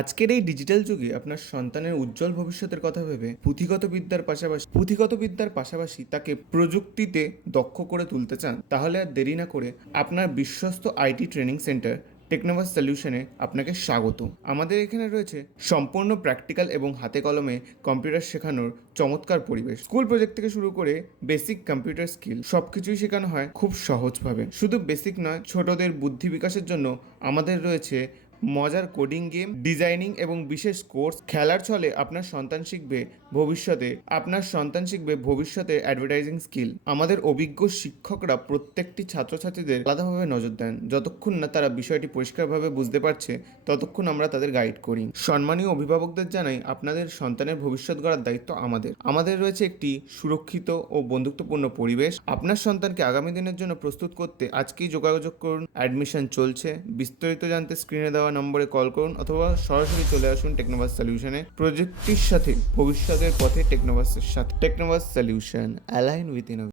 আজকের এই ডিজিটাল যুগে আপনার সন্তানের উজ্জ্বল ভবিষ্যতের কথা ভেবে পুঁথিগত বিদ্যার পাশাপাশি তাকে প্রযুক্তিতে দক্ষ করে তুলতে চান, তাহলে আর দেরি না করে আপনার বিশ্বস্ত আইটি ট্রেনিং সেন্টার টেকনোভাস সলিউশনে আপনাকে স্বাগত। আমাদের এখানে রয়েছে সম্পূর্ণ প্র্যাকটিক্যাল এবং হাতে কলমে কম্পিউটার শেখানোর চমৎকার পরিবেশ। স্কুল প্রজেক্ট থেকে শুরু করে বেসিক কম্পিউটার স্কিল সবকিছুই শেখানো হয় খুব সহজভাবে। শুধু বেসিক নয়, ছোটদের বুদ্ধি বিকাশের জন্য আমাদের রয়েছে মজার কোডিং গেম, ডিজাইনিং এবং বিশেষ কোর্স। খেলার ছলে আপনার সন্তান শিখবে ভবিষ্যতে অ্যাডভার্টাইজিং স্কিল। আমাদের অভিজ্ঞ শিক্ষকরা প্রত্যেকটি ছাত্রছাত্রীদের আলাদাভাবে নজর দেন। যতক্ষণ না তারা বিষয়টি পরিষ্কারভাবে বুঝতে পারছে, ততক্ষণ আমরা তাদের গাইড করি। সম্মানীয় অভিভাবকদের জানাই, আপনাদের সন্তানের ভবিষ্যৎ গড়ার দায়িত্ব আমাদের রয়েছে একটি সুরক্ষিত ও বন্ধুত্বপূর্ণ পরিবেশ। আপনার সন্তানকে আগামী দিনের জন্য প্রস্তুত করতে আজকেই যোগাযোগ করুন। অ্যাডমিশন চলছে। বিস্তারিত জানতে স্ক্রিনে দেওয়া নম্বরে কল করুন অথবা সরাসরি চলে আসুন টেকনোভাস সলিউশনে। প্রযুক্তির সাথে ভবিষ্যতের পথে টেকনোভাস সলিউশন অ্যালাইন উইথ ইনোভেশন।